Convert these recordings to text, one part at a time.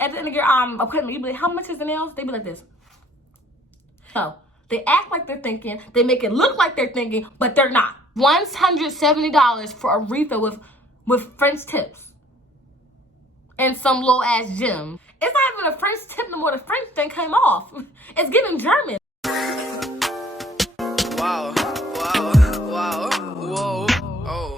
at the end of your appointment, you be like, how much is the nails? They be like this. No, they act like they're thinking. They make it look like they're thinking, but they're not. $170 for a refill with French tips and some little ass gym. It's not even a French tip no more. The French thing came off. It's giving German. Wow, wow, wow, whoa, oh.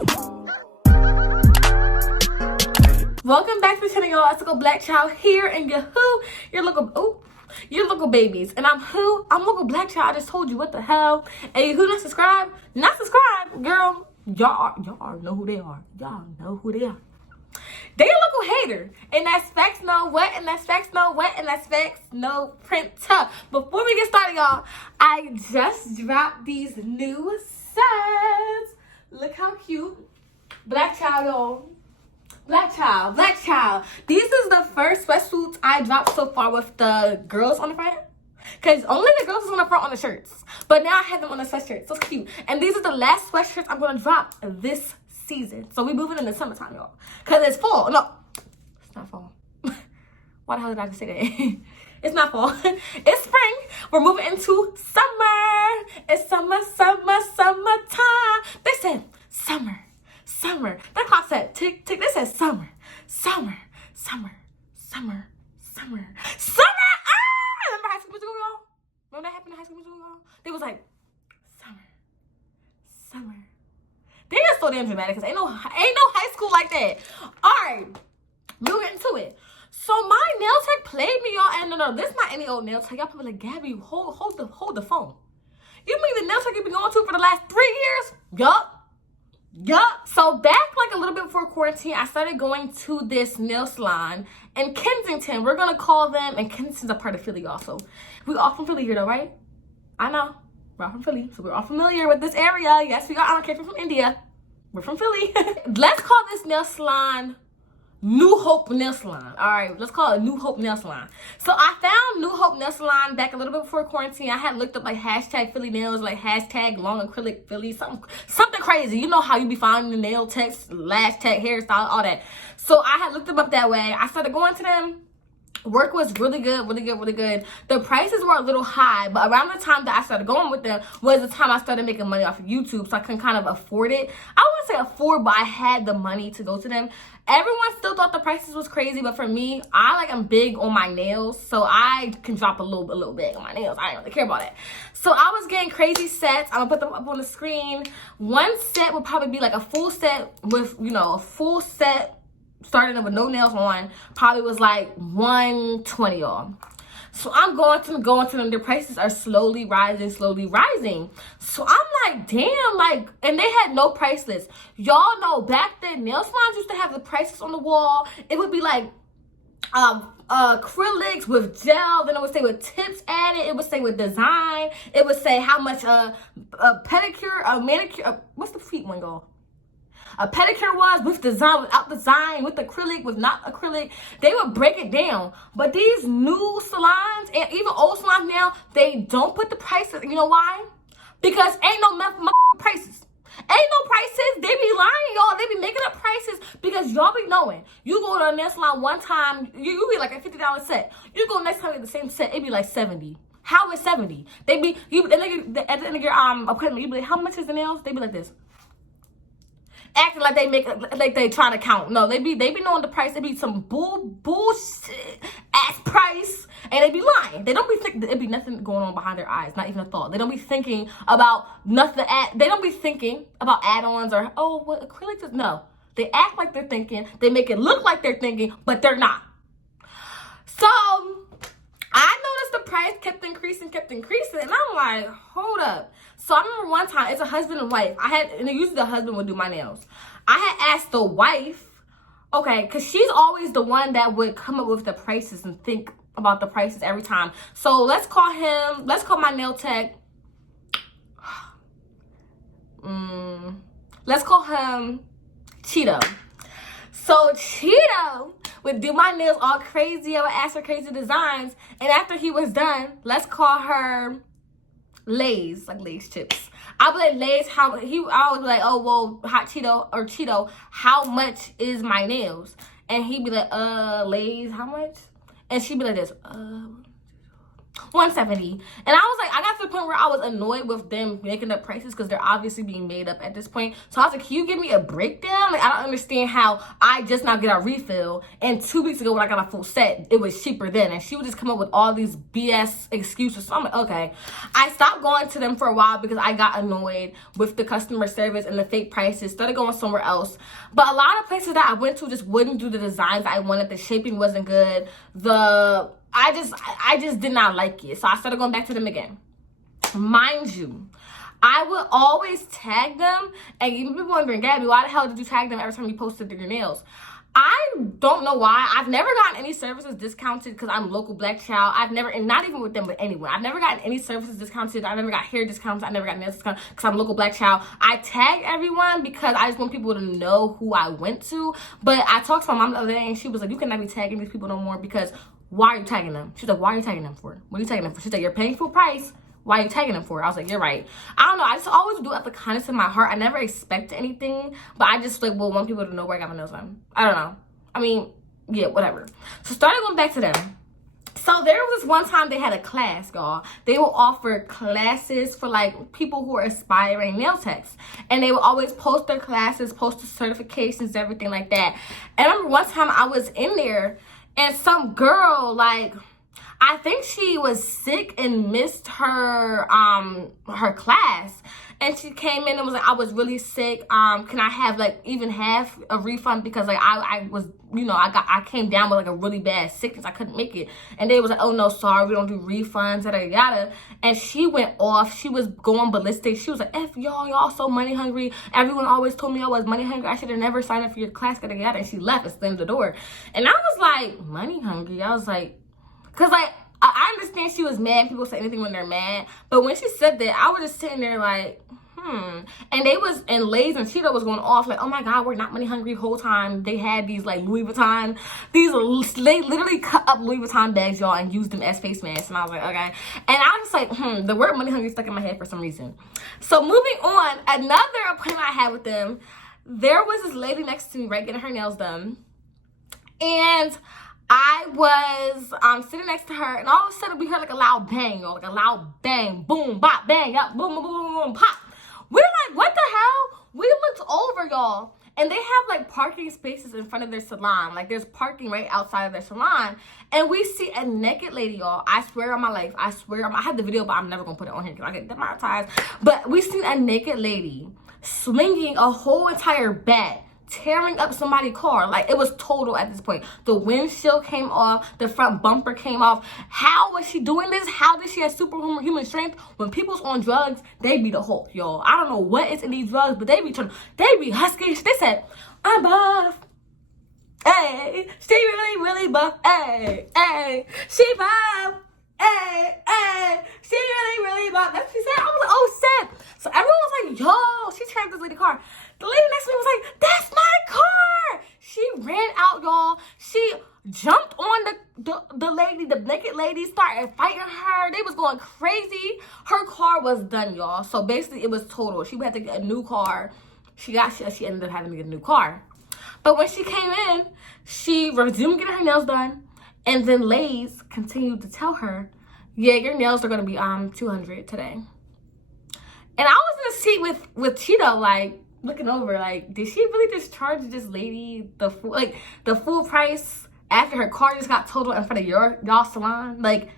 Welcome back to the channel, y'all. It's Localblackchild here, and your local babies. And I'm Localblackchild. I just told you, what the hell? And you who not subscribe? Not subscribe, girl. Y'all know who they are. Y'all know who they are. They a local hater, and that's facts no what, and that's facts no what, and that's facts no printer. Before we get started, y'all, I just dropped these new sets. Look how cute. Blackchild, y'all. Blackchild. These is the first sweatsuits I dropped so far with the girls on the front. Because only the girls is on the front on the shirts. But now I have them on the sweatshirts. So it's cute. And these are the last sweatshirts I'm going to drop this season. So we moving in the summertime, y'all. Because it's fall. No, it's not fall. Why the hell did I just say that? It's not fall. It's spring. We're moving into summer. It's summertime. They said summer. That clock said tick, tick. They said summer. Remember High School Musical, y'all? Remember that happened in High School Musical, y'all? They was like, summer. They just so damn dramatic because ain't no high school like that. All right, we'll get into it. So my nail tech played me, y'all. And no, this not any old nail tech. Y'all probably like, Gabby, hold the phone. You mean the nail tech you've been going to for the last 3 years? Yup. So back like a little bit before quarantine, I started going to this nail salon in Kensington. We're gonna call them, and Kensington's a part of Philly also. We all from Philly here though, right? I know. We're all from Philly, so we're all familiar with this area. Yes, we got our kids from India. We're from Philly. Let's call this nail salon New Hope Nail Salon. All right, let's call it New Hope Nail Salon. So I found New Hope Nail Salon back a little bit before quarantine. I had looked up like hashtag Philly nails, like hashtag long acrylic Philly, something crazy. You know how you be finding the nail techs, hashtag hairstyle, all that. So I had looked them up that way. I started going to them. Work was really good. The prices were a little high, but around the time that I started going with them was the time I started making money off of YouTube, so I can kind of afford it. I wouldn't say afford, but I had the money to go to them. Everyone still thought the prices was crazy, but for me, I'm big on my nails, so I can drop a little bit on my nails. I don't really care about it. So I was getting crazy sets. I'm gonna put them up on the screen. One set would probably be like a full set with, a full set starting up with no nails on, probably was like $120, y'all. So I'm going to them. Their prices are slowly rising. So I'm like, damn, and they had no price list. Y'all know back then nail salons used to have the prices on the wall. It would be like acrylics with gel, then it would say with tips added, it would say with design, it would say how much a pedicure, a manicure, what's the feet one go? A pedicure was with design, without design, with acrylic, with not acrylic. They would break it down. But these new salons and even old salons now, they don't put the prices. You know why? Because ain't no prices. Ain't no prices. They be lying, y'all. They be making up prices because y'all be knowing. You go to a nail salon one time, you be like a $50 set. You go next time you get the same set, it be like $70. How is 70? They be at the end of your appointment, you be like, how much is the nails? They be like this. Acting like they trying to count. No, they be knowing the price. They be some bullshit ass price, and they be lying. They don't be thinking. It be nothing going on behind their eyes. Not even a thought. They don't be thinking about nothing. They don't be thinking about add-ons or what acrylic is. No, they act like they're thinking. They make it look like they're thinking, but they're not. So I noticed the price kept increasing, and I'm like, hold up. So I remember one time, it's a husband and wife. And usually the husband would do my nails. I had asked the wife, okay, because she's always the one that would come up with the prices and think about the prices every time. So let's call my nail tech. Let's call him Cheeto. So Cheeto would do my nails all crazy. I would ask for crazy designs. And after he was done, let's call her Lay's, like Lay's chips. I'll be like, Lay's, I always be like, oh, well, hot Cheeto or Cheeto, how much is my nails? And he'd be like, Lay's, how much? And she'd be like this, 170. And I was like, I got to the point where I was annoyed with them making up prices because they're obviously being made up at this point. So I was like, can you give me a breakdown? Like, I don't understand how I just now get a refill, and 2 weeks ago when I got a full set, it was cheaper then. And she would just come up with all these BS excuses. So I'm like, okay. I stopped going to them for a while because I got annoyed with the customer service and the fake prices. Started going somewhere else. But a lot of places that I went to just wouldn't do the designs I wanted. The shaping wasn't good. I just did not like it. So I started going back to them again. Mind you, I would always tag them. And even people wondering, Gabby, why the hell did you tag them every time you posted your nails? I don't know why. I've never gotten any services discounted because I'm local black child. I've never, and not even with them, but anyone. I've never gotten any services discounted. I never got hair discounts. I never got nails discounted because I'm local black child. I tag everyone because I just want people to know who I went to. But I talked to my mom the other day and she was like, you cannot be tagging these people no more because why are you tagging them? She's like, why are you tagging them for? What are you tagging them for? She's like, you're paying full price. Why are you tagging them for? I was like, you're right. I don't know. I just always do it out the kindness of my heart. I never expect anything, but I just like want people to know where I got my nails done. I don't know. I mean, yeah, whatever. So started going back to them. So there was this one time they had a class, y'all. They will offer classes for like people who are aspiring nail techs. And they will always post their classes, post the certifications, everything like that. And I remember one time I was in there and some girl, like, I think she was sick and missed her her class. And she came in and was like, I was really sick. Can I have like even half a refund? Because like I was, you know, I came down with like a really bad sickness. I couldn't make it. And they was like, oh no, sorry, we don't do refunds, yada yada. And she went off. She was going ballistic. She was like, F y'all so money hungry. Everyone always told me I was money hungry. I should have never signed up for your class, yada yada. And she left and slammed the door. And I was like, money hungry? I was like, cause like I understand she was mad. People say anything when they're mad. But when she said that, I was just sitting there like, And they was, and Lay's and Cheeto was going off like, oh my God, we're not money hungry the whole time. They had these like Louis Vuitton, they literally cut up Louis Vuitton bags, y'all, and used them as face masks. And I was like, okay. And I was like, the word money hungry stuck in my head for some reason. So moving on, another appointment I had with them, there was this lady next to me, right, getting her nails done. And I was sitting next to her, and all of a sudden we heard like a loud bang, y'all, like a loud bang, boom, bop, bang, up, boom, boom, boom, boom, boom, pop. We're like, what the hell? We looked over, y'all, and they have like parking spaces in front of their salon. Like there's parking right outside of their salon, and we see a naked lady, y'all. I swear on my life, I swear, I had the video, but I'm never gonna put it on here because I get demonetized. But we seen a naked lady swinging a whole entire bat, tearing up somebody's car. Like it was total at this point. The windshield came off, the front bumper came off. How was she doing this? How did she have superhuman strength? When people's on drugs, they be the Hulk, y'all. I don't know what is in these drugs, but they be husky. They said, I'm buff. Hey, she really buff. Hey, hey, she buff. Hey, hey, she really buff. That's what she said. I was like, oh shit. So everyone was like, yo, she tracked this lady car. The lady next to me was like, that's my car. She ran out, y'all. She jumped on the lady, the naked lady, started fighting her. They was going crazy. Her car was done, y'all. So basically it was total. She had to get a new car. She ended up having to get a new car. But when she came in, she resumed getting her nails done. And then Lay's continued to tell her, yeah, your nails are going to be $200 today. And I was in the seat with Cheeto, like, looking over, like, did she really just charge this lady the full price after her car just got totaled in front of y'all salon? Like,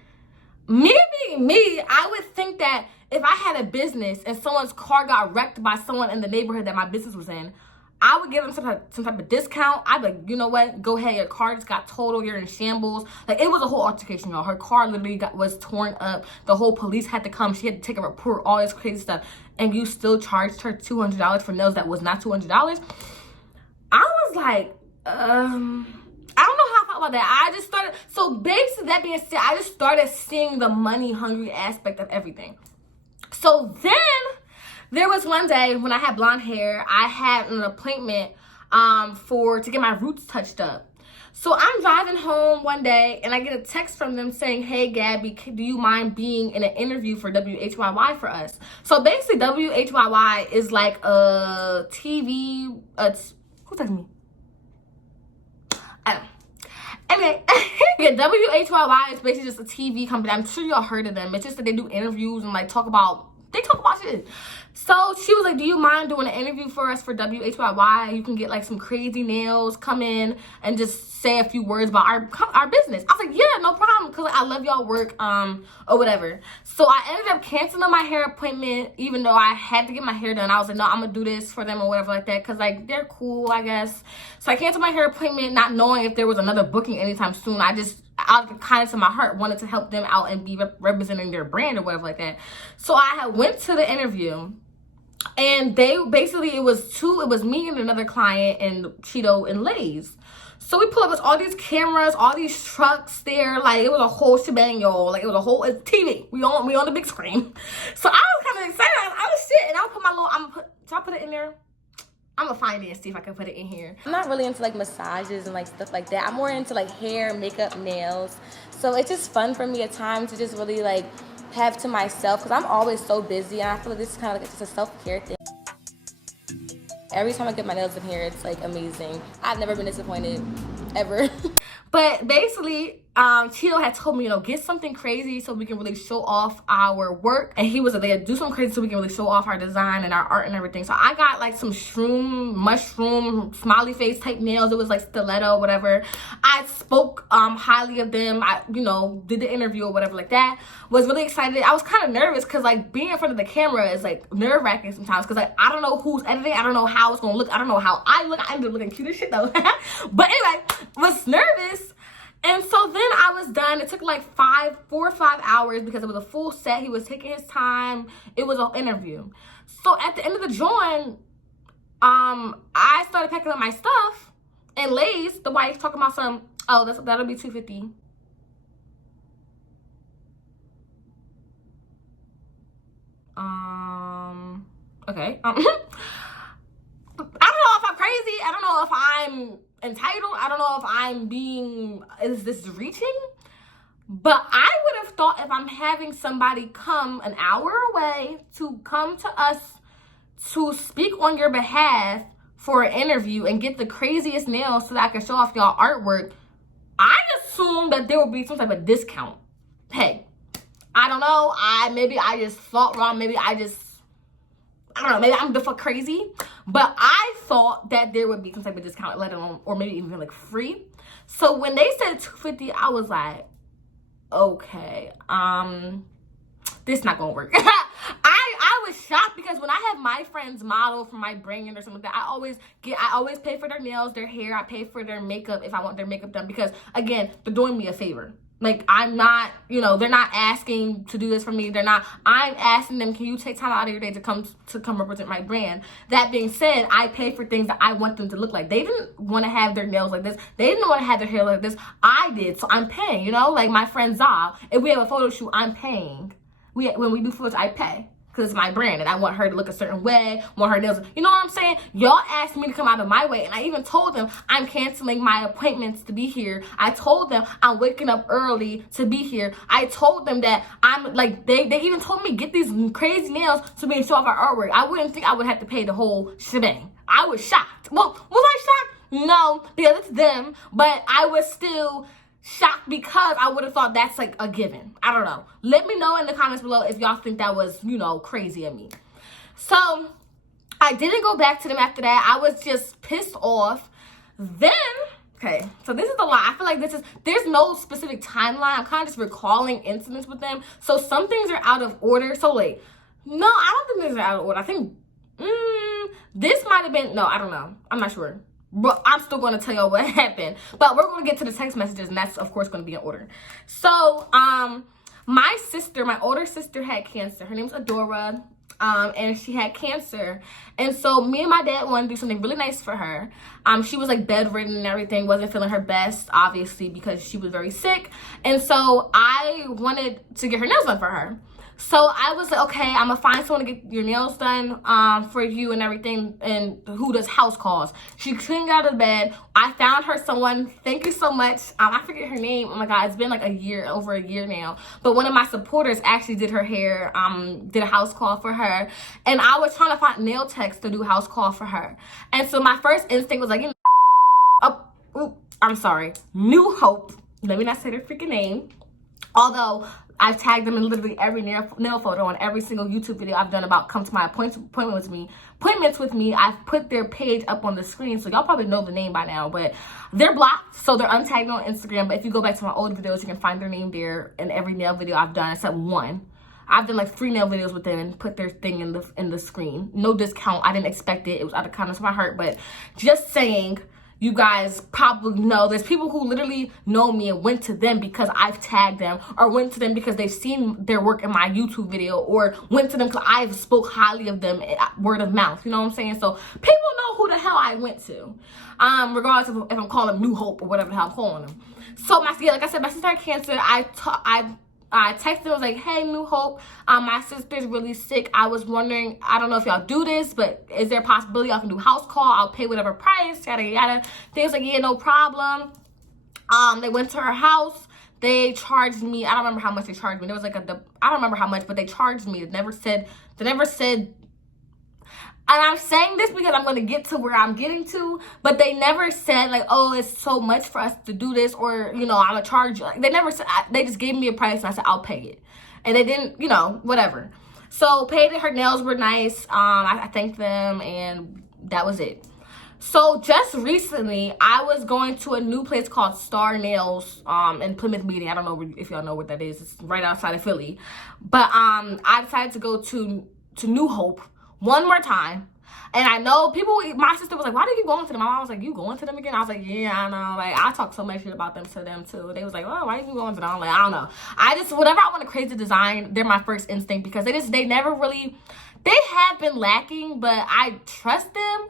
me, I would think that if I had a business and someone's car got wrecked by someone in the neighborhood that my business was in, I would give them some type of discount. I'd be like, you know what? Go ahead. Your car just got totaled. You're in shambles. Like, it was a whole altercation, y'all. Her car literally was torn up. The whole police had to come. She had to take a report, all this crazy stuff. And you still charged her $200 for nails that was not $200? I was like, I don't know how I felt about that. I just started, so basically that being said, I just started seeing the money hungry aspect of everything. So then, there was one day when I had blonde hair, I had an appointment to get my roots touched up. So I'm driving home one day and I get a text from them saying, hey, Gabby, do you mind being in an interview for WHYY for us? So basically WHYY is like a TV, who's texting me? I don't know. Anyway, yeah, WHYY is basically just a TV company. I'm sure y'all heard of them. It's just that they do interviews and like talk about shit. So she was like, do you mind doing an interview for us for WHYY? You can get like some crazy nails, come in and just say a few words about our business. I was like, yeah, no problem, because like, I love y'all work or whatever. So I ended up canceling my hair appointment, even though I had to get my hair done. I was like, no, I'm gonna do this for them or whatever like that, because like they're cool, I guess. So I canceled my hair appointment, not knowing if there was another booking anytime soon. I just, out of the kindness of my heart, wanted to help them out and be representing their brand or whatever like that. So I had went to the interview, and they basically, it was me and another client and Cheeto and Lay's. So we pulled up with all these cameras, all these trucks there, like it was a whole shebang, y'all. Like it was a whole, it's TV. We on the big screen. So I was kind of excited. I was shit, and I'll put my little, should I put it in there? I'm gonna find it and see if I can put it in here. I'm not really into like massages and like stuff like that. I'm more into like hair, makeup, nails. So it's just fun for me at times to just really like have to myself, because I'm always so busy, and I feel like this is kind of like just a self-care thing. Every time I get my nails in here, it's like amazing. I've never been disappointed, ever. But basically, Cheeto had told me, you know, get something crazy so we can really show off our work. And he was like, they do something crazy so we can really show off our design and our art and everything. So I got like some mushroom, smiley face type nails. It was like stiletto, whatever. I spoke highly of them. I, you know, did the interview or whatever like that. Was really excited. I was kind of nervous because like being in front of the camera is like nerve wracking sometimes, because like I don't know who's editing. I don't know how it's going to look. I don't know how I look. I ended up looking cute as shit though. But anyway, was nervous. And so then I was done. It took like 4 or 5 hours because it was a full set. He was taking his time. It was an interview. So at the end of the joint, I started packing up my stuff. And Lay's, the wife, talking about some, oh, that'll be $250. Okay. I don't know if I'm crazy. I don't know if I'm entitled. I don't know if I'm is this reaching? But I would have thought if I'm having somebody come an hour away to come to us to speak on your behalf for an interview and get the craziest nails so that I can show off y'all artwork, I assumed that there would be some type of discount. Hey, I don't know. Maybe I just thought wrong. Maybe I don't know, maybe I'm the fuck crazy, but I thought that there would be some type of discount, let alone, or maybe even like free. So when they said $250, I was like, okay, this not gonna work. I was shocked because when I have my friends model for my brand or something like that, I always pay for their nails, their hair, I pay for their makeup if I want their makeup done, because again, they're doing me a favor. Like, I'm not, you know, they're not asking to do this for me. I'm asking them, can you take time out of your day to come represent my brand? That being said, I pay for things that I want them to look like. They didn't want to have their nails like this. They didn't want to have their hair like this. I did, so I'm paying, you know? Like, my friend Za, if we have a photo shoot, I'm paying. When we do photos, I pay. Because it's my brand, and I want her to look a certain way, want her nails. You know what I'm saying? Y'all asked me to come out of my way, and I even told them I'm canceling my appointments to be here. I told them I'm waking up early to be here. I told them that I'm, like, they even told me, get these crazy nails so we can show off our artwork. I wouldn't think I would have to pay the whole shebang. I was shocked. Well, was I shocked? No, because it's them, but I was still shocked because I would have thought that's like a given. I don't know. Let me know in the comments below if y'all think that was, you know, crazy of me. So I didn't go back to them after that. I was just pissed off. Then, okay, so this is a lot. I feel like there's no specific timeline. I'm kind of just recalling incidents with them. So some things are out of order. So like, no, I don't think these are out of order. I think this might have been, no, I don't know. I'm not sure. But I'm still going to tell y'all what happened. But we're going to get to the text messages, and that's, of course, going to be in order. So, my older sister had cancer. Her name's Adora, and she had cancer. And so, me and my dad wanted to do something really nice for her. She was, like, bedridden and everything, wasn't feeling her best, obviously, because she was very sick. And so, I wanted to get her nails done for her. So I was like, okay, I'm gonna find someone to get your nails done for you and everything, and who does house calls. She couldn't get out of bed. I found her someone. Thank you so much. I forget her name. Oh my God, it's been like over a year now. But one of my supporters actually did her hair, did a house call for her. And I was trying to find nail techs to do house call for her. And so my first instinct was like, you know, I'm sorry, New Hope. Let me not say their freaking name. Although I've tagged them in literally every nail photo on every single YouTube video I've done about come to my appointments with me. I've put their page up on the screen, so y'all probably know the name by now. But they're blocked, so they're untagged on Instagram. But if you go back to my old videos, you can find their name there in every nail video I've done except one. I've done like 3 nail videos with them and put their thing in the screen. No discount. I didn't expect it. It was out of kindness of my heart. But just saying, you guys probably know there's people who literally know me and went to them because I've tagged them, or went to them because they've seen their work in my YouTube video, or went to them because I've spoke highly of them, word of mouth. You know what I'm saying? So people know who the hell I went to, regardless of if I'm calling them New Hope or whatever the hell I'm calling them. So like I said, my sister had cancer. I texted them, I was like, hey, New Hope, my sister's really sick. I was wondering, I don't know if y'all do this, but is there a possibility y'all can do house call? I'll pay whatever price, yada, yada. They was like, yeah, no problem. They went to her house. They charged me, I don't remember how much they charged me. There was like I don't remember how much, but they charged me. They never said, and I'm saying this because I'm going to get to where I'm getting to, but they never said like, oh, it's so much for us to do this, or, you know, I'm going to charge you. Like, they never said, they just gave me a price and I said, I'll pay it. And they didn't, you know, whatever. So paid it. Her nails were nice. I thanked them, and that was it. So just recently, I was going to a new place called Star Nails in Plymouth Meeting. I don't know if y'all know what that is. It's right outside of Philly. But I decided to go to New Hope one more time. And I know people, my sister was like, why do you keep going to them? My mom was like, you going to them again? I was like, yeah, I know. Like, I talk so much shit about them to them too. They was like, oh, why are you going to them? I'm like, I don't know. Whenever I want to create a design, they're my first instinct, because they never really, they have been lacking, but I trust them.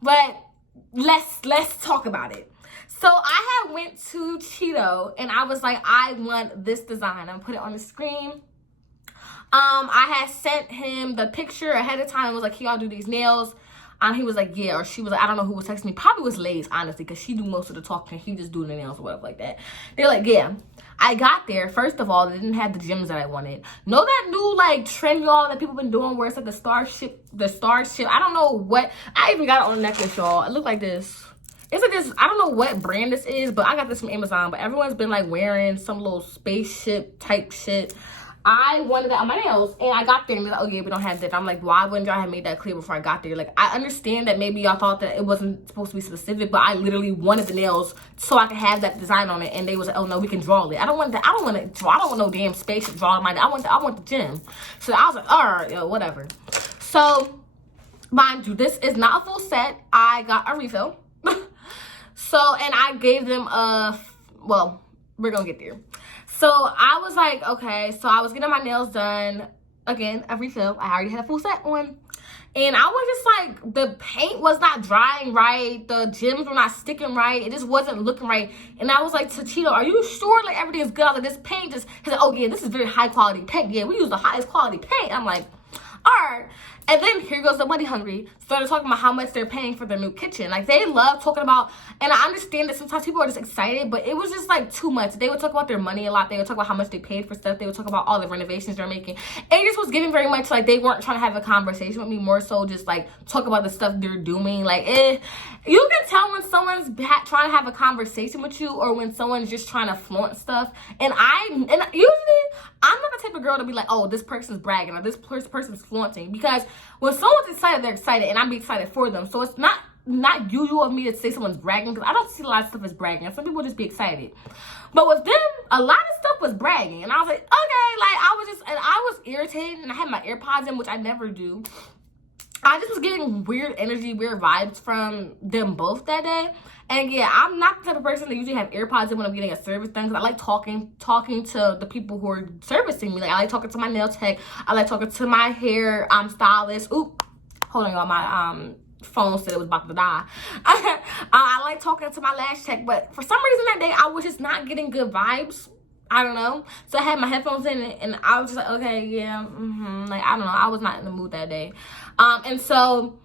But let's talk about it. So I had went to Cheeto and I was like, I want this design. I'm put it on the screen. I had sent him the picture ahead of time. I was like, can y'all do these nails? He was like, yeah. Or she was like, I don't know who was texting me. Probably was Lays, honestly, because she do most of the talking. He just do the nails or whatever like that. They're like, yeah. I got there. First of all, they didn't have the gems that I wanted. Know that new like trend, y'all, that people been doing where it's like the starship. I don't know what. I even got it on a necklace, y'all. It looked like this. It's like this, I don't know what brand this is, but I got this from Amazon. But everyone's been like wearing some little spaceship type shit. I wanted that on my nails, and I got there and they're like, oh yeah, we don't have that. I'm like, why wouldn't y'all have made that clear before I got there? Like, I understand that maybe y'all thought that it wasn't supposed to be specific, but I literally wanted the nails so I could have that design on it. And they was like, oh no, we can draw it. I don't want to draw. I don't want no damn spaceship drawing my. I want the gem. So I was like, all right, yo, whatever. So mind you, this is not a full set. I got a refill. So, and I gave them well, we're gonna get there. So I was like, okay, so I was getting my nails done. Again, a refill. I already had a full set on. And I was just like, the paint was not drying right. The gems were not sticking right. It just wasn't looking right. And I was like, to Cheeto, are you sure like everything is good? I was like, this paint just, he's like, oh yeah, this is very high quality paint. Yeah, we use the highest quality paint. I'm like, all right. And then here goes the money hungry. Started talking about how much they're paying for their new kitchen. Like, they love talking about, and I understand that sometimes people are just excited, but it was just like too much. They would talk about their money a lot. They would talk about how much they paid for stuff. They would talk about all the renovations they're making. And it just was giving very much like they weren't trying to have a conversation with me, more so just like talk about the stuff they're doing. Like, you can tell when someone's trying to have a conversation with you, or when someone's just trying to flaunt stuff. And usually I'm not the type of girl to be like, oh, this person's bragging or this person's flaunting, because when someone's excited, they're excited, and I'm excited for them. So it's not usual of me to say someone's bragging, because I don't see a lot of stuff as bragging, and some people just be excited. But with them, a lot of stuff was bragging, and I was like, okay, like I was irritated, and I had my AirPods in, which I never do. I just was getting weird energy, weird vibes from them both that day. And yeah, I'm not the type of person that usually have AirPods in when I'm getting a service done, because I like talking to the people who are servicing me. Like, I like talking to my nail tech. I like talking to my hair stylist. Oop, hold on, y'all. My phone said it was about to die. I like talking to my lash tech, but for some reason that day I was just not getting good vibes. I don't know. So I had my headphones in, and I was just like, okay, yeah, like, I don't know. I was not in the mood that day. And so,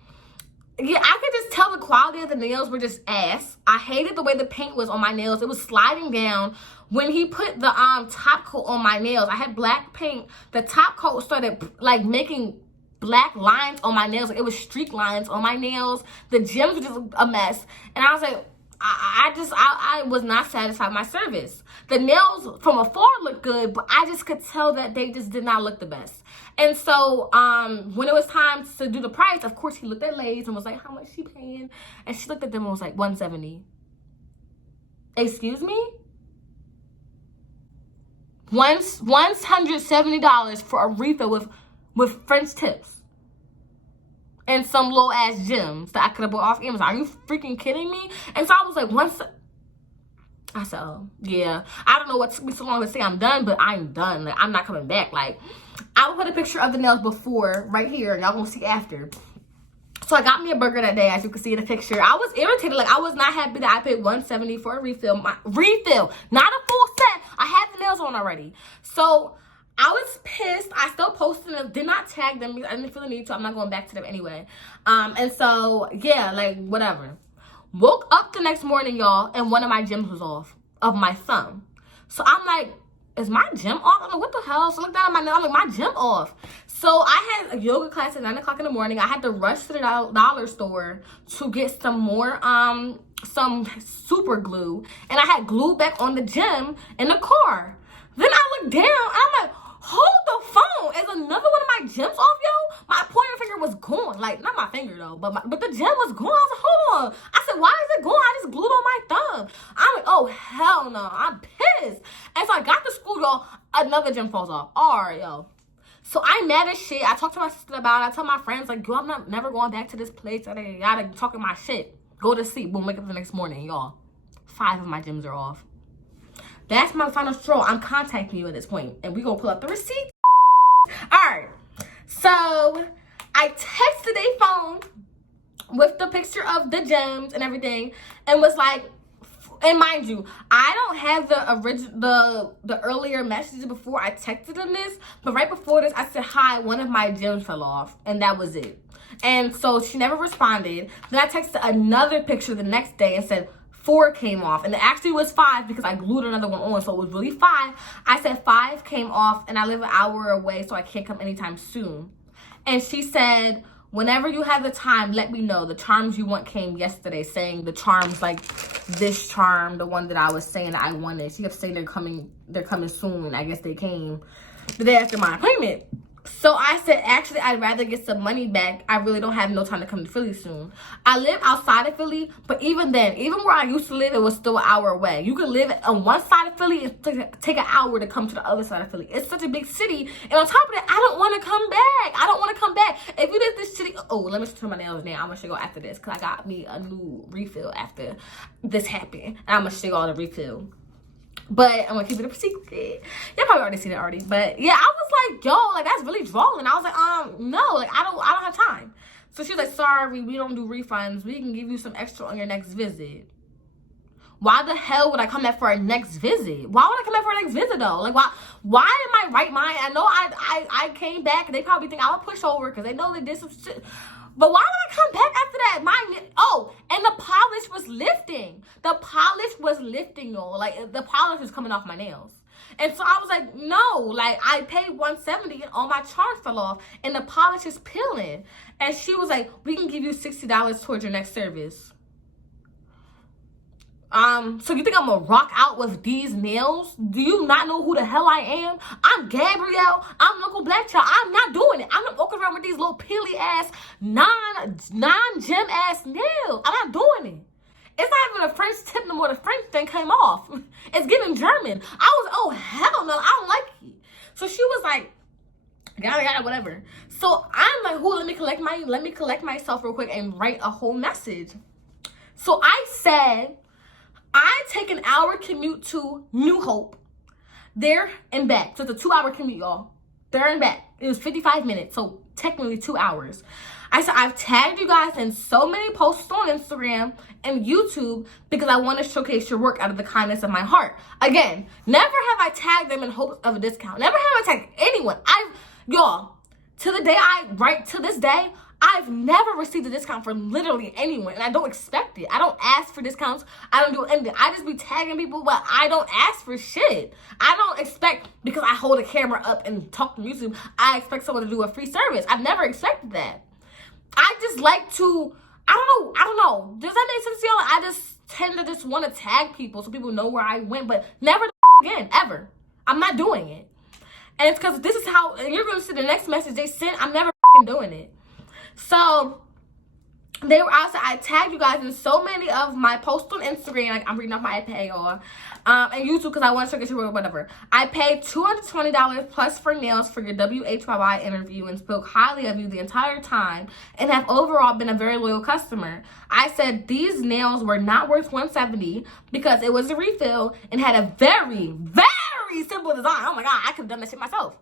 yeah, I could just tell the quality of the nails were just ass. I hated the way the paint was on my nails. It was sliding down. When he put the top coat on my nails, I had black paint. The top coat started, like, making black lines on my nails. Like, it was streak lines on my nails. The gems were just a mess. And I was like, I was not satisfied with my service. The nails from afar looked good, but I just could tell that they just did not look the best. And so when it was time to do the price, of course he looked at Lay's and was like, how much she paying? And she looked at them and was like, $170. Excuse me? $170 for a refill with French tips. And some little ass gems that I could have bought off Amazon. Are you freaking kidding me? And so I was like, I said, oh, yeah. I don't know what took me so long to say I'm done, but I'm done. Like, I'm not coming back. Like, I will put a picture of the nails before right here. Y'all gonna see after. So I got me a burger that day, as you can see in the picture. I was irritated. Like, I was not happy that I paid $170 for a refill. My refill, not a full set. I had the nails on already. So I was pissed. I still posted them, did not tag them because I didn't feel the need to. I'm not going back to them anyway. And so, yeah, like, whatever. Woke up the next morning, y'all, and one of my gems was off of my thumb. So I'm like, is my gem off? I'm like, what the hell? So I looked down at my nail. I'm like, my gem off. So I had a yoga class at 9 o'clock in the morning. I had to rush to the dollar store to get some more, some super glue. And I had glue back on the gem in the car. Then I looked down, and I'm like, hold the phone. Is another one of my gems off, yo? My pointer finger was gone. Like, not my finger, though, but the gem was gone. I was like, hold on. I said, why is it gone? I just glued on my thumb. I'm like, oh, hell no. I'm pissed. And so I got to school, y'all. Another gem falls off. All right, yo. So I'm mad as shit. I talked to my sister about it. I tell my friends, like, yo, I'm never going back to this place. I gotta talking my shit. Go to sleep. Boom, wake up the next morning, y'all. 5 of my gems are off. That's my final straw. I'm contacting you at this point, and we gonna pull up the receipt. All right. So I texted their phone with the picture of the gems and everything, and was like, and mind you, I don't have the earlier messages before I texted them this, but right before this, I said, hi, one of my gems fell off, and that was it. And so she never responded. Then I texted another picture the next day and said, 4 came off, and it actually was 5 because I glued another one on, so it was really 5. I said 5 came off, and I live an hour away, so I can't come anytime soon. And she said, whenever you have the time, let me know. The charms you want came yesterday, saying the charms, like this charm, the one that I was saying that I wanted. She kept saying they're coming soon, and I guess they came the day after my appointment. So I said, actually, I'd rather get some money back. I really don't have no time to come to Philly soon. I live outside of Philly, but even then, even where I used to live, it was still an hour away. You could live on one side of Philly and take an hour to come to the other side of Philly. It's such a big city. And on top of that, I don't want to come back. I don't want to come back. If you did this shitty... Oh, let me turn my nails now. I'm going to show you after this because I got me a new refill after this happened. And I'm going to show you all the refill. But I'm gonna keep it a secret. Y'all probably already seen it already. But yeah, I was like, yo, like that's really drawing. I was like, no, like I don't have time. So she was like, sorry, we don't do refunds. We can give you some extra on your next visit. Why the hell would I come back for our next visit? Why would I come back for our next visit though? Like why in my right mind? I know I came back. They probably think I'm a pushover because they know they did some shit. But why would I come back after that? And the polish was lifting. The polish was lifting, y'all. Like, the polish was coming off my nails. And so I was like, no. Like, I paid $170 and all my charge fell off. And the polish is peeling. And she was like, we can give you $60 towards your next service. So you think I'm gonna rock out with these nails? Do you not know who the hell I am? I'm Gabrielle. I'm Localblackchild. I'm not doing it. I'm not walking around with these little peely ass, non-gem ass nails. I'm not doing it. It's not even a French tip no more. The French thing came off. It's giving German. I was, oh hell no, I don't like it. So she was like, yada whatever. So I'm like, who? Let me collect myself real quick and write a whole message. So I said, I take an hour commute to New Hope, there and back. So it's a 2-hour commute, y'all. There and back. It was 55 minutes, so technically 2 hours. I said, I've tagged you guys in so many posts on Instagram and YouTube because I want to showcase your work out of the kindness of my heart. Again, never have I tagged them in hopes of a discount. Never have I tagged anyone. Y'all, to this day, I've never received a discount for literally anyone, and I don't expect it. I don't ask for discounts. I don't do anything. I just be tagging people, but I don't ask for shit. I don't expect, because I hold a camera up and talk to YouTube, I expect someone to do a free service. I've never expected that. I just like to, I don't know. Does that make sense to y'all? tend to just want to tag people so people know where I went, but never again, ever. I'm not doing it. And it's because this is how, and you're going to see the next message they sent, I'm never doing it. So I tagged you guys in so many of my posts on Instagram. Like, I'm reading off my iPad, y'all. And YouTube, because I want to get you whatever. I paid $220 plus for nails for your WHYY interview and spoke highly of you the entire time and have overall been a very loyal customer. I said these nails were not worth $170 because it was a refill and had a very, very simple design. Oh my God, I could have done that shit myself.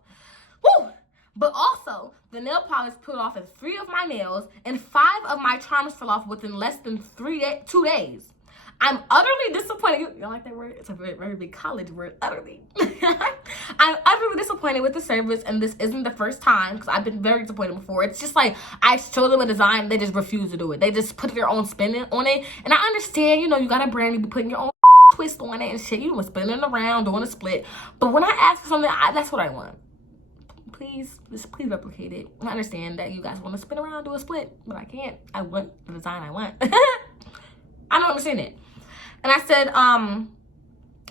Woo! But also, the nail polish peeled off in 3 of my nails, and 5 of my charms fell off within less than 2 days. I'm utterly disappointed. You like that word? It's a very, very big college word, utterly. I'm utterly disappointed with the service, and this isn't the first time, because I've been very disappointed before. It's just like, I showed them a design, they just refuse to do it. They just put their own spin on it, and I understand, you know, you got a brand, you be putting your own twist on it and shit. You were spinning around, doing a split. But when I ask for something, that's what I want. Please replicate it. I understand that you guys want to spin around, do a split, but I can't. I want the design I want. I don't understand it. And I said,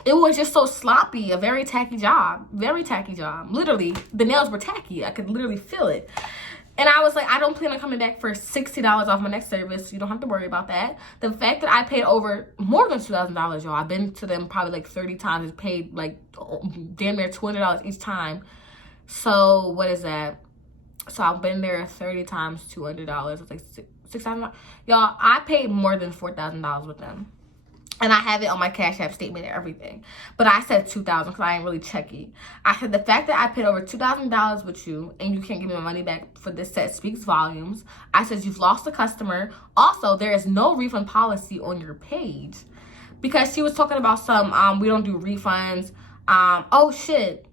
it was just so sloppy, a very tacky job. Very tacky job. Literally, the nails were tacky. I could literally feel it. And I was like, I don't plan on coming back for $60 off my next service. You don't have to worry about that. The fact that I paid over more than $2,000, y'all. I've been to them probably like 30 times. It's paid like damn near $200 each time. So what is that? So I've been there 30 times, $200. It's like $6,000. Y'all, I paid more than $4,000 with them. And I have it on my Cash App statement and everything. But I said $2,000 because I ain't really check it. I said the fact that I paid over $2,000 with you and you can't give me my money back for this set speaks volumes. I said you've lost a customer. Also, there is no refund policy on your page. Because she was talking about some, we don't do refunds. Oh, shit.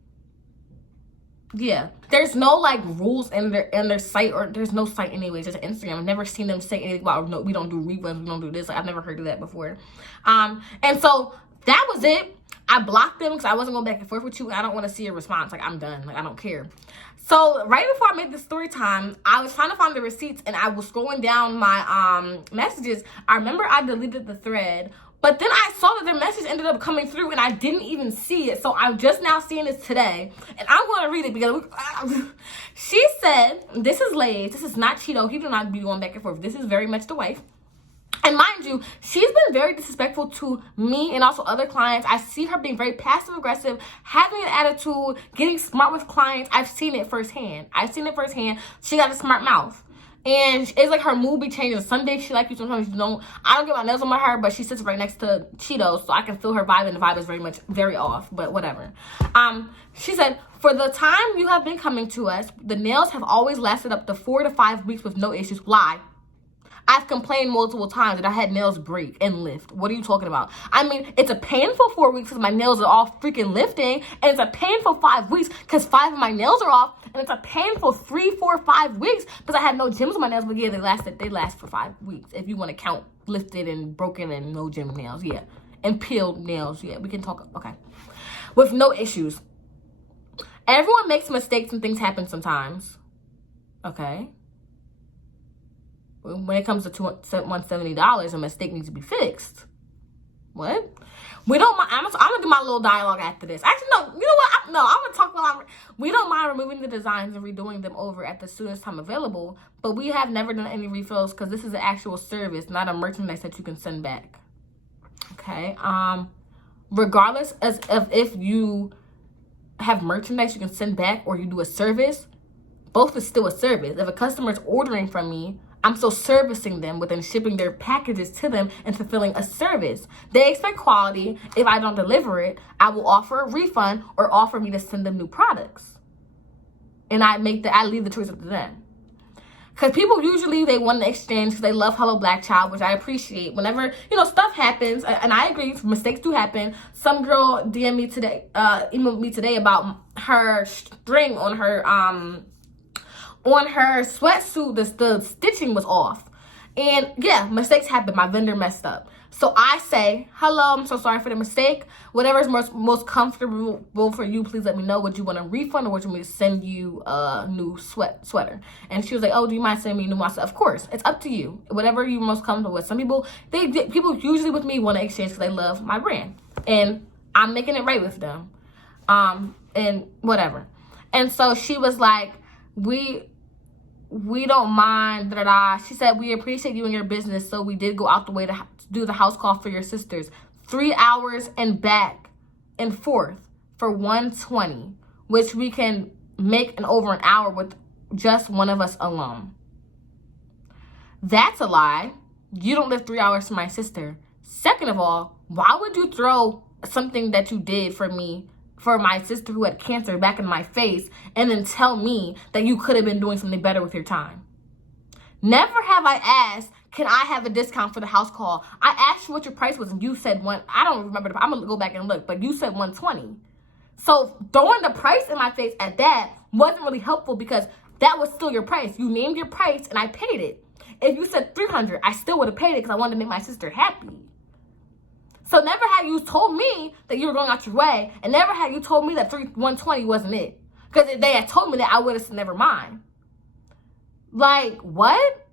Yeah, there's no like rules in their site, or there's no site anyways. Just Instagram. I've never seen them say anything about, no, we don't do refunds, we don't do this. Like, I've never heard of that before. And so that was it. I blocked them because I wasn't going back and forth with you. I don't want to see a response. Like, I'm done. Like, I don't care. So right before I made this story time, I was trying to find the receipts and I was scrolling down my messages. I remember I deleted the thread. But then I saw that their message ended up coming through and I didn't even see it. So I'm just now seeing this today. And I'm going to read it because she said, this is Lays. This is not Cheeto. He do not be going back and forth. This is very much the wife. And mind you, she's been very disrespectful to me and also other clients. I see her being very passive aggressive, having an attitude, getting smart with clients. I've seen it firsthand. She got a smart mouth. And it's like her mood be changing. Some days she like you, sometimes you don't. I don't get my nails on my hair, but she sits right next to Cheetos, so I can feel her vibe, and the vibe is very off, but whatever. She said, for the time you have been coming to us, the nails have always lasted up to 4 to 5 weeks with no issues. Lie. I've complained multiple times that I had nails break and lift. What are you talking about? I mean, it's a painful 4 weeks because my nails are all freaking lifting. And it's a painful 5 weeks because 5 of my nails are off. And it's a painful 3, 4, 5 weeks because I had no gyms on my nails. But yeah, they last for 5 weeks. If you want to count lifted and broken and no gym nails, yeah. And peeled nails, yeah. We can talk, okay. With no issues. Everyone makes mistakes and things happen sometimes. Okay. When it comes to $170, a mistake needs to be fixed. What? We don't mind. I'm gonna do my little dialogue after this. Actually, no. You know what? I'm gonna talk while we don't mind removing the designs and redoing them over at the soonest time available. But we have never done any refills because this is an actual service, not a merchandise that you can send back. Okay. Regardless of if you have merchandise you can send back or you do a service, both is still a service. If a customer is ordering from me, I'm still servicing them within shipping their packages to them and fulfilling a service. They expect quality. If I don't deliver it, I will offer a refund or offer me to send them new products. And I leave the choice up to them. Because people usually, they want to exchange because they love Localblackchild, which I appreciate. Whenever, stuff happens, and I agree, mistakes do happen. Some girl emailed me today about her string on her sweatsuit, the stitching was off. And yeah, mistakes happen. My vendor messed up. So I say, hello, I'm so sorry for the mistake. Whatever is most comfortable for you, please let me know. Would you want a refund or would you want me to send you a new sweater? And she was like, oh, do you mind sending me a new one? I said, of course, it's up to you. Whatever you're most comfortable with. Some people, people usually with me want to exchange because they love my brand. And I'm making it right with them. And whatever. And so she was like, we don't mind, She said, we appreciate you and your business, so we did go out the way to do the house call for your sisters. 3 hours and back and forth for $120, which we can make in over an hour with just one of us alone. That's a lie. You don't live 3 hours to my sister. Second of all, why would you throw something that you did for me, for my sister who had cancer, back in my face and then tell me that you could have been doing something better with your time? Never have I asked, can I have a discount for the house call? I asked you what your price was and you said I don't remember, I'm gonna go back and look, but you said $120. So throwing the price in my face at that wasn't really helpful because that was still your price. You named your price and I paid it. If you said $300, I still would have paid it because I wanted to make my sister happy. So never had you told me that you were going out your way, and never had you told me that $120 wasn't it. Because if they had told me that, I would have said never mind. Like, what?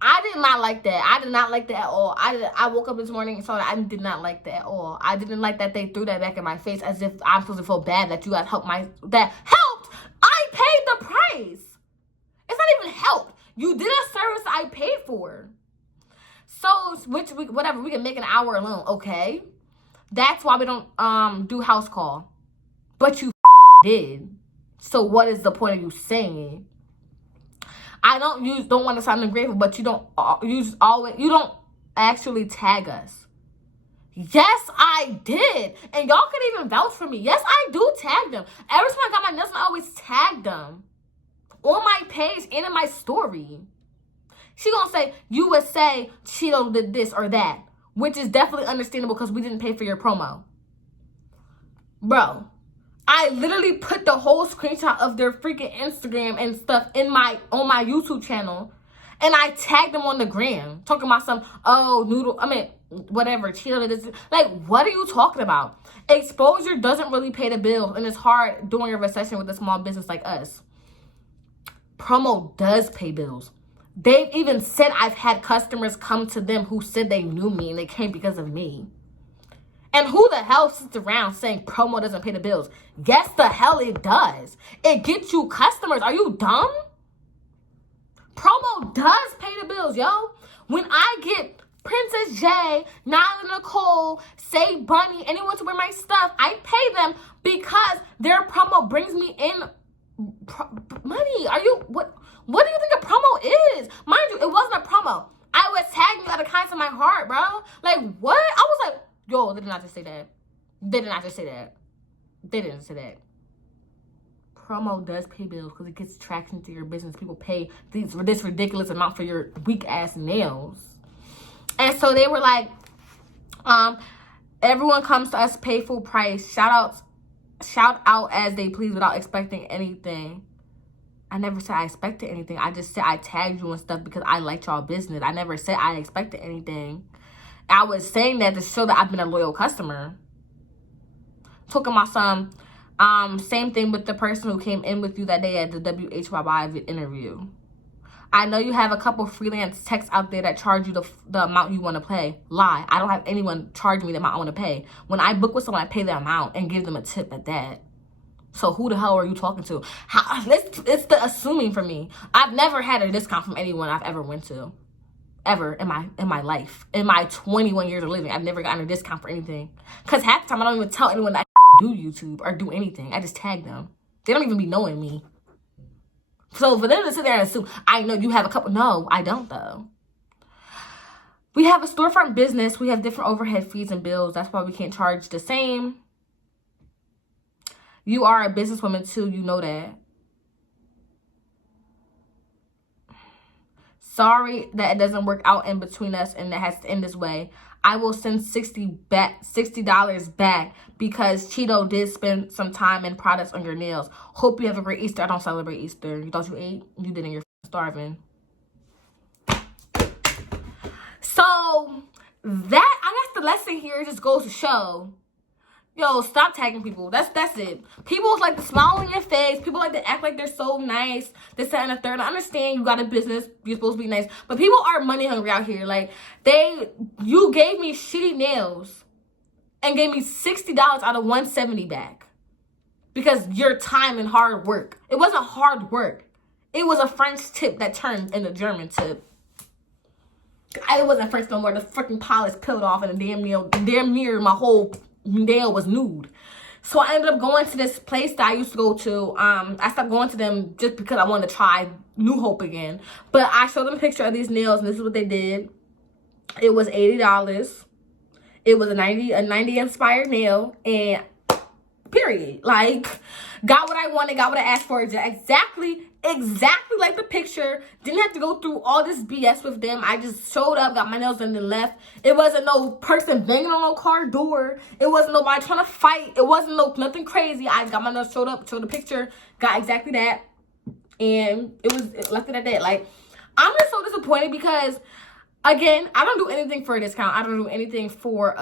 I did not like that. I did not like that at all. I woke up this morning and saw that I did not like that at all. I didn't like that they threw that back in my face as if I'm supposed to feel bad that you guys helped that helped. I paid the price. It's not even helped. You did a service I paid for. So, whatever, we can make an hour alone, okay? That's why we don't do house call. But you did. So what is the point of you saying it? I don't want to sound ungrateful, but you don't actually tag us. Yes, I did. And y'all could even vouch for me. Yes, I do tag them. Every time I got my nails, I always tag them. On my page and in my story. She gonna say, you would say Cheeto did this or that, which is definitely understandable because we didn't pay for your promo. Bro, I literally put the whole screenshot of their freaking Instagram and stuff on my YouTube channel, and I tagged them on the gram, talking about whatever, Cheeto did this. Like, what are you talking about? Exposure doesn't really pay the bill, and it's hard during a recession with a small business like us. Promo does pay bills. They've even said I've had customers come to them who said they knew me and they came because of me. And who the hell sits around saying promo doesn't pay the bills? Yes, the hell it does. It gets you customers. Are you dumb? Promo does pay the bills, yo. When I get Princess J, Nyla Nicole, Say Bunny, anyone to wear my stuff, I pay them because their promo brings me in money. What do you think a promo is? Mind you, it wasn't a promo. I was tagging you out of kindness of my heart, bro. Like, what? I was like, yo, they did not just say that. They did not just say that. They didn't say that. Promo does pay bills because it gets traction to your business. People pay this ridiculous amount for your weak-ass nails. And so they were like, everyone comes to us, pay full price. Shout out as they please without expecting anything. I never said I expected anything. I just said I tagged you and stuff because I liked y'all business. I never said I expected anything. I was saying that to show that I've been a loyal customer. Talking about same thing with the person who came in with you that day at the WHYY interview. I know you have a couple freelance techs out there that charge you the amount you want to pay. Lie. I don't have anyone charging me the amount I want to pay. When I book with someone, I pay the amount and give them a tip at that. So who the hell are you talking to? It's the assuming for me. I've never had a discount from anyone I've ever went to. Ever in my life. In my 21 years of living, I've never gotten a discount for anything. Because half the time, I don't even tell anyone that I do YouTube or do anything. I just tag them. They don't even be knowing me. So for them to sit there and assume, I know you have a couple. No, I don't though. We have a storefront business. We have different overhead fees and bills. That's why we can't charge the same. You are a businesswoman too, you know that. Sorry that it doesn't work out in between us and it has to end this way. I will send $60 back because Cheeto did spend some time and products on your nails. Hope you have a great Easter. I don't celebrate Easter. You thought you ate? You didn't. You're starving. So that, I guess the lesson here just goes to show, yo, stop tagging people. That's it. People like to smile on your face. People like to act like they're so nice. This, that, and the third. I understand you got a business. You're supposed to be nice. But people are money hungry out here. Like, you gave me shitty nails and gave me $60 out of $170 back. Because your time and hard work. It wasn't hard work. It was a French tip that turned into a German tip. It wasn't French no more. The freaking polish peeled off and damn near my whole nail was nude. So I ended up going to this place that I used to go to. I stopped going to them just because I wanted to try New Hope again. But I showed them a picture of these nails, and this is what they did. It was $80. It was a 90 inspired nail, and period. Like, got what I wanted, got what I asked for. Exactly like the picture. Didn't have to go through all this BS with them. I just showed up, got my nails done, and left. It wasn't no person banging on no car door. It wasn't nobody trying to fight. It wasn't nothing crazy. I got my nails, showed up, showed the picture, got exactly that, and it left it at that. Like, I'm just so disappointed because, again, I don't do anything for a discount. I don't do anything for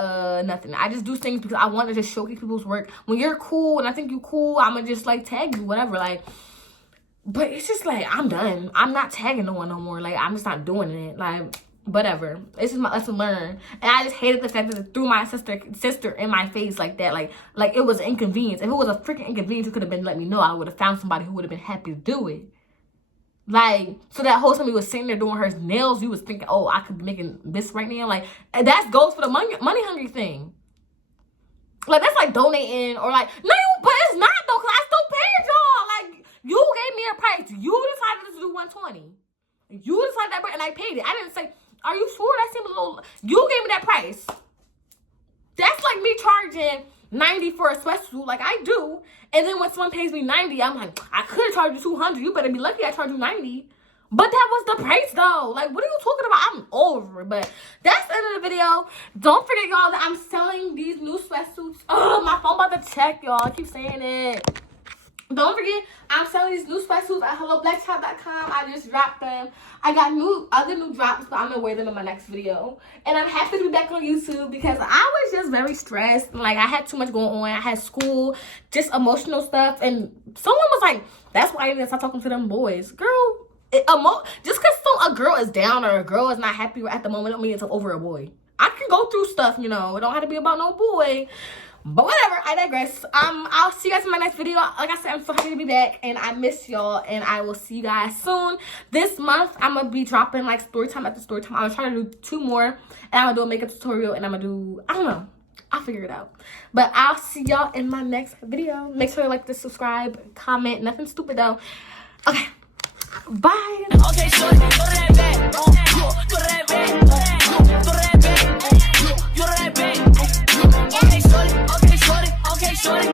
nothing. I just do things because I want to just showcase people's work. When you're cool and I think you cool, I'm going to just, like, tag you, whatever. Like, but it's just, like, I'm done. I'm not tagging no one no more. Like, I'm just not doing it. Like, whatever. It's just my lesson learned. And I just hated the fact that it threw my sister in my face like that. Like it was an inconvenience. If it was a freaking inconvenience, you could have been let me know. I would have found somebody who would have been happy to do it. Like, so that whole time we was sitting there doing her nails, you was thinking, oh, I could be making this right now. Like, that goes for the money hungry thing. Like, that's like donating or like, no, but it's not though, because I still paid y'all. Like, you gave me a price. You decided to do 120. You decided that, and I paid it. I didn't say, are you sure? That seems a little, you gave me that price. That's like me charging $90 for a sweatsuit, like I do. And then when someone pays me $90, I'm like, I could have charged you $200. You better be lucky I charged you $90. But that was the price though. Like, what are you talking about? I'm over it. But that's the end of the video. Don't forget, y'all, that I'm selling these new sweatsuits. Oh, my phone about to check, y'all. I keep saying it. Don't forget, I'm selling these new sweatsuits at Localblackchild.com. I just dropped them. I got other new drops, but I'm going to wear them in my next video. And I'm happy to be back on YouTube because I was just very stressed. Like, I had too much going on. I had school, just emotional stuff. And someone was like, that's why I didn't start talking to them boys. Girl, just because a girl is down or a girl is not happy at the moment, don't mean it's over a boy. I can go through stuff, you know. It don't have to be about no boy. But whatever, I digress. I'll see you guys in my next video. Like I said, I'm so happy to be back, and I miss y'all, and I will see you guys soon. This month, I'm going to be dropping, like, story time after story time. I'm going to try to do 2 more, and I'm going to do a makeup tutorial, and I'm going to do, I don't know. I'll figure it out. But I'll see y'all in my next video. Make sure you like to subscribe, comment. Nothing stupid, though. Okay. Bye. Okay, so go to that back. Go to that back. Go to that back.